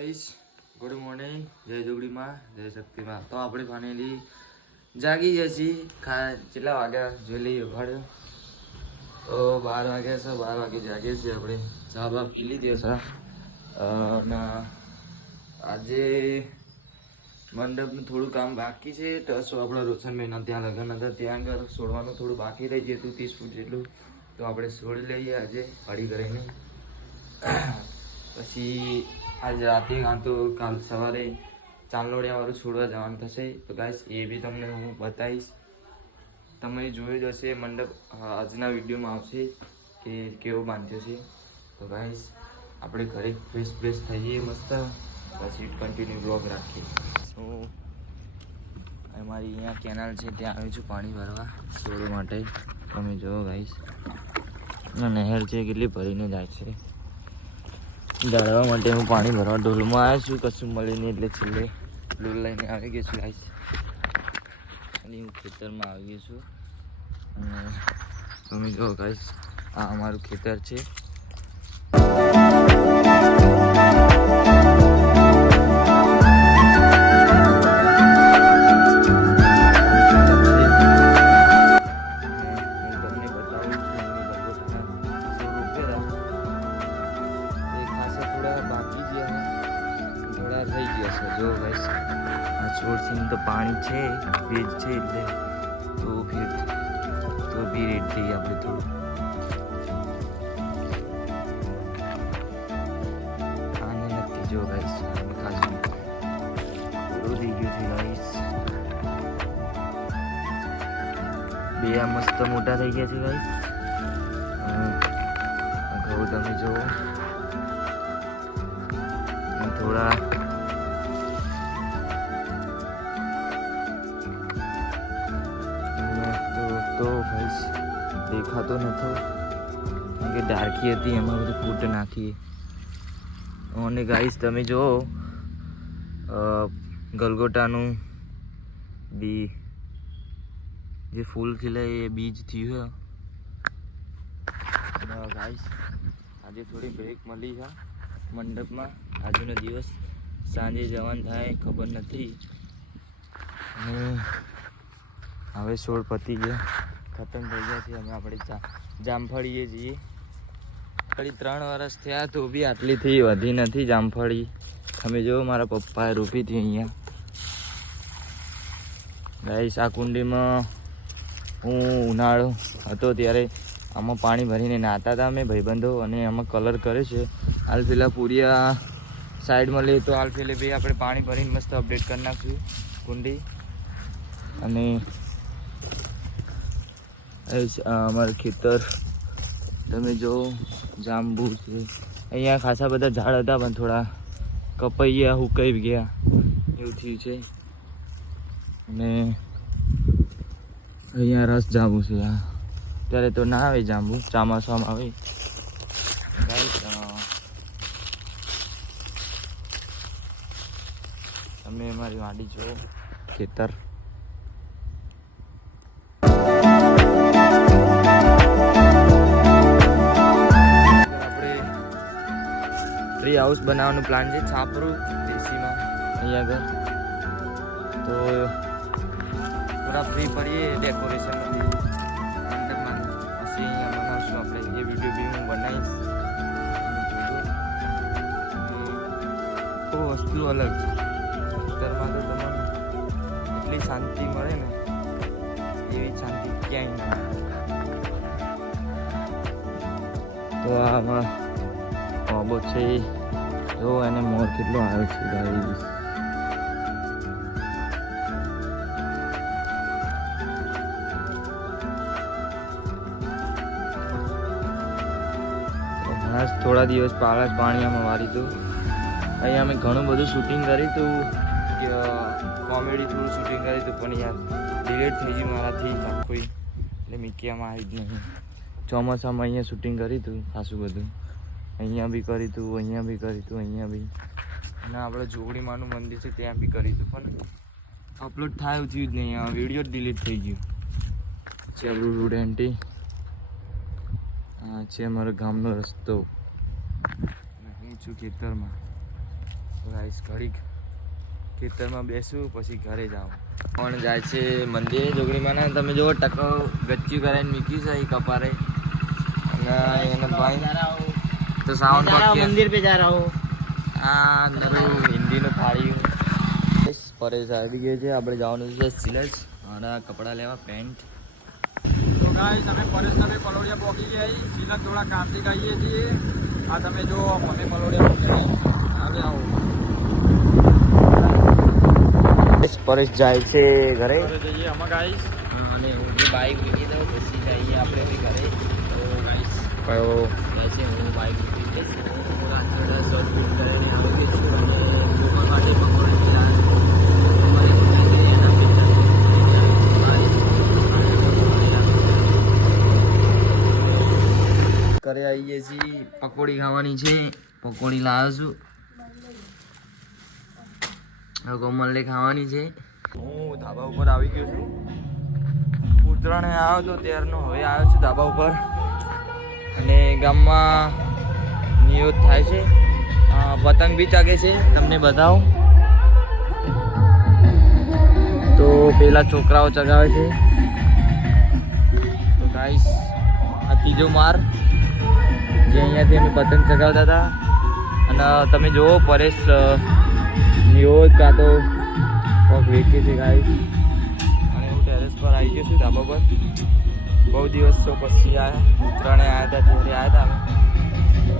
Guys good morning જય જોગડી માં જય શક્તિ માં તો આપણે ફાઇનલી જાગી જશે કેટલા વાગ્યા જોઈ લઈએ ભાડ્યો તો 12 વાગ્યા છે 12 વાગે જાગે છે આપણે ચા બા પી લીધી છે આજે મંડપનું થોડું કામ બાકી છે ટસો આપણા રોશન મહિના ત્યાં લગ્ન હતા ત્યાં આગળ છોડવાનું થોડું બાકી રહી ગયું હતું 30 ફૂટ જેટલું તો આપણે છોડી લઈએ આજે પાડી કરીને પછી આજ રાતે તો કાલ સવારે ચાંદલોડિયાવાળું છોડવા જવાનું થશે તો ગાઈસ એ બી તમને હું બતાવીશ તમે જોઈ જ હશે મંડપ આજના વિડીયોમાં આવશે કે કેવો બાંધ્યો છે તો ગાઈસ આપણે ઘરે ફ્રેશ થઈએ મસ્ત પછી કન્ટિન્યુ બ્લોગ રાખીએ સો અમારી અહીંયા કેનાલ છે ત્યાં આવ્યું છું પાણી ભરવા છોડવા માટે તમે જુઓ ગાઈસ નહેર છે કેટલી ભરીને જાય છે ઝાડવા માટે હું પાણી ભરવા ઢોલમાં આવ્યો છું કશું મળીને એટલે છેલ્લે ડોલ લઈને આવી ગયો છું ગાઈસ અને હું ખેતરમાં આવી ગયો છું અને તમે જો ગાઈસ આ અમારું ખેતર છે જો गाइस छोड़ सिंह तो पानी छे बीज छे એટલે તો फिर तो भी रेड થઈ આપણે થોડું આને નથી જો गाइस ખાસું થોડું થઈ ગયું છે गाइस બે આ મસ્ત મોટા થઈ ગયા છે गाइस ઘઉં તમે જો થોડા तो गाइस देखा तो न था कि डार्की थी एम बधु फूट नाखी और गाइस तमे जो गलगोटानु बी जे फूल खिले ये बीज थी है गाइस आज थोड़ी ब्रेक मળી है मंडप में આજનો દિવસ સાંજે જવાન થાય ખબર નથી હવે છોડ પતી ગયા ખતમ થઈ ગયા છે અમે આપણે જામફળીએ જઈએ ફરી 3 વર્ષ થયા તો બી આટલીથી વધી નથી જામફળી તમે જો મારા પપ્પાએ રોપી હતી અહીંયા ગાઈસ આ કુંડીમાં હું ઉનાળો હતો ત્યારે આમાં પાણી ભરીને નાહતા હતા અમે ભાઈબંધો અને આમાં કલર કરે છે હાલ પેલા પૂરિયા સાઈડમાં લઈએ તો હાલ પેલે બે આપણે પાણી ભરીને મસ્ત અપડેટ કરી નાખશું કુંડી અને અમારું ખેતર તમે જો જાંબુ છે અહીંયા ખાસા બધા ઝાડ હતા પણ થોડા કપાઈ ગયા હુકાઈ ગયા એવું થયું છે અને અહીંયા રસ જાંબુ છે ત્યારે તો ના આવે જાંબુ ચોમાસામાં આવે તમે અમારી વાડી જો ખેતર ट्री हाउस बनाने प्लान है छापरू देसी में अँ घर तो पूरा फ्री पड़िए डेकोरेशन मंडप में पी अँ बनाशू आप ये वीडियो भी हूँ बनाईश तो वस्तु अलग घर में तो तक एटली शांति मळे ने एवी शांति क्या तो आमा बाबो છે જો એને મોર કેટલો આવ્યો છે ગાઈસ આજ થોડા દિવસ પાળા પાણીમાં વારીતું અહીંયા અમે ઘણું બધું શૂટિંગ કર્યું હતું કોમેડી થોડું શૂટિંગ કર્યું હતું પણ યાર ડિલીટ થઈ ગયું મારાથી આખું એટલે મીકિયામાં આવી જ નહીં ચોમાસામાં અહીંયા શૂટિંગ કર્યું હતું ખાસું બધું અહીંયા બી કર્યું હતું અહીંયા બી કર્યું હતું અહીંયા બી અને આપણે જોગડીમાનું મંદિર છે ત્યાં બી કર્યું હતું પણ અપલોડ થાય થયું જ નહીં વિડીયો ડિલીટ થઈ ગયું છે આપણું રૂડ એન્ટી આ છે અમારા ગામનો રસ્તો હું છું ખેતરમાં ગાઈસ ઘડીક ખેતરમાં બેસું પછી ઘરે જાઉં. પણ જાય છે મંદિરે જોગણીમાં. તમે જો ટકો ગચ્ચી કરાવીને મૂક્યું છે એ કપારે. અને એને ભાઈ તો સાઉન્ડ મંદિર पे जा रहा हूँ. આ નરું હિન્દીનું ફાળ્યું. પરેશ આવી ગયો છે. આપણે જવાનું છે સિલેસ અને કપડાં લેવા પેન્ટ. તો ગાઈસ અમે પરેશનગર પલોડિયા પહોંચી ગયા સિલક થોડા કામથી ગઈએ છીએ. આ તમે જો અમે પલોડિયા પહોંચી આવે આવો. પરેશ જાય છે ઘરે. જઈએ અમે ગાઈસ. અને હું જે બાઇક મૂકી દઉં પછી જઈએ આપણે બી ઘરે. તો ગાઈસ કયો જાય છે. હું બાઇક મૂકી દઈશ. રાત્રે શોર્ટ ફિટ કરીને આવી ગઈ છું અને લોકો માટે પકોડી ઘરે આવીએ છીએ. પકોડી ખાવાની છે. પકોડી લાવ્યો છું. હવે કોમલને ખાવાની છે. હું ધાબા ઉપર આવી ગયો છું. ઉત્તરાયણે આવ્યો તો ત્યારનો હવે આવ્યો છું ધાબા ઉપર. અને ગામમાં નિયોજ થાય છે. પતંગ બી ચાગે છે. તમને બતાવું તો પેલા છોકરાઓ ચગાવે છે. તો ગાઈસ આ ત્રીજો માર જે અહીંયાથી અમે પતંગ ચગાવતા હતા. અને તમે જુઓ પરેશ નિયોજ કાં તો પગ વેચે છે ગાઈસ. અને હું ટેરેસ પર આવી ગયો છું ધાબા પર. બહુ દિવસો પછી આવ્યા. ઉત્તરાયણે આવ્યા હતા ત્યારે આવ્યા હતા અમે.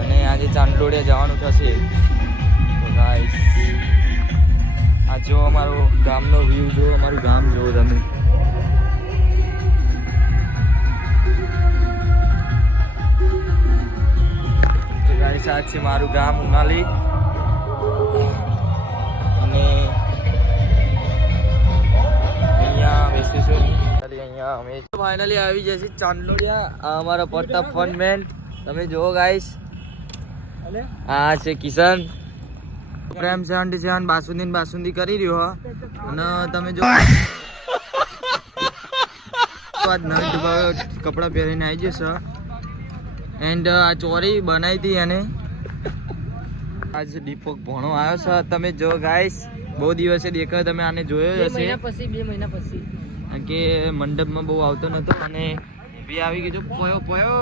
અને આજે ચાંદલોડિયા જવાનું થશે. તો ગાઈસ આ જો અમારો ગામનો વ્યૂ જુઓ. અમારું ગામ જુઓ તમે. તો ગાઈસ આ છે મારું ગામ ઉનાલી. અને અહીંયા બેસીશું. અહીંયા અમે ફાઇનલી આવી જશે ચાંદલોડિયા. આ અમારા પ્રતાપ ફનમેન. તમે જુઓ ગાઈસ. આ છે કિશન. પ્રેમ 77 બાસુંદી કરી રહ્યો. અને તમે જો આજ નવી કપડાં પહેરીને આવી જશે. એન્ડ આ ચોરી બનાવી હતી અને આજ દીપક ભણો આવ્યો છે. તમે જો ગાઈસ બહુ દિવસે દેખાય. તમે આને જોયો હશે 2 મહિના પછી. કારણ કે મંડપમાં બહુ આવતો નતો. અને બી આવી ગયો પોયો.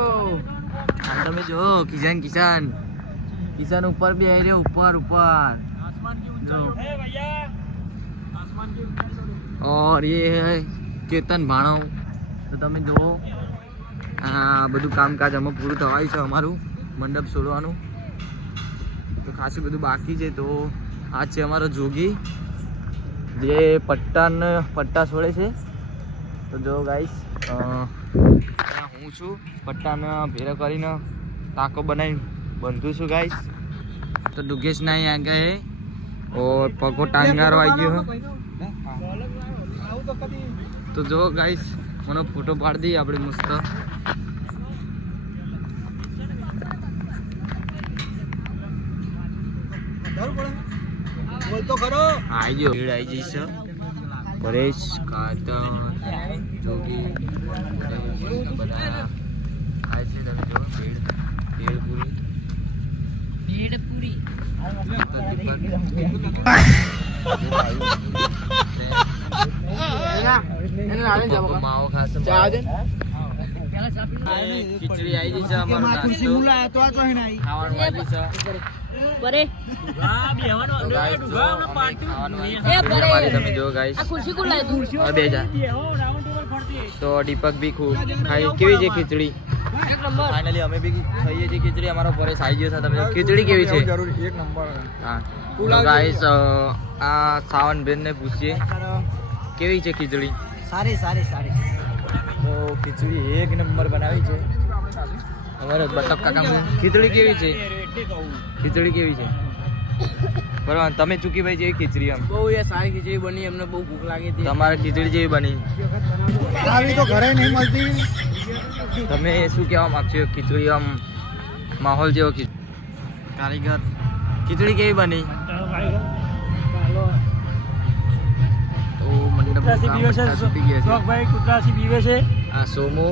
અને તમે જો કિશન ઉપર બી આવી રહ્યો. ઉપર और ये है केतन भाणो. તો તમે જુઓ આ બધું કામકાજ અમે પૂરું થવાયું છે. અમારું મંડપ છોડવાનું તો ખાસું બધું બાકી છે. તો આ છે અમારો જોગી જે પટ્ટા છોડે છે. તો જો ગાઈસ હું છું પટ્ટાને ભેરો કરીને ટાંકો બનાવી બંધું છું ગાઈસ. તો दुगेश नहीं आ गए और पको टांगारो आ गयो. तो जो गाइस मनो फोटो पाड़ दी આપણે મસ્ત. બોલ તો ખરો. આવી ગયો ભીડ આવી જઈ છે. પરેશ કાતર જોગી બધા આ છે. તમે જો ભીડ પૂરી માવો ખાશે. ખીચડી આવી ગઈ છે. અમારો નાસ્તો ખાવાનું આવી છે. તમે જો ગાઈસ તો દીપક બી ખૂબ ખાઈ. કેવી છે ખીચડી? ફાઇનલી અમે બી ખાઈએ છીએ ખીચડી. અમારો પરેશ આવી ગયો છે. તમે ખીચડી કેવી છે? એક નંબર. હા તો ગાઈસ આ સાવન બેન ને પૂછીએ કેવી છે ખીચડી. સારી. તો ખીચડી એક નંબર બનાવી છે અમારે બટક કાકા. ખીચડી કેવી છે? બરાબર. તમે ચૂકીભાઈ જેવી ખીચડી આમ બહુ સારી ખીચડી બની. એમને બહુ ભૂખ લાગી હતી. તમારે ખીચડી જેવી બની. આવી તો ઘરે નહીં મળતી. તમે શું કહેવા માંગશો? ખીચડી આમ માહોલ જેવો કારીગર ખીચડી કેવી બની? તો મંડપ કુતરાસી પીવે છે. આ સોમો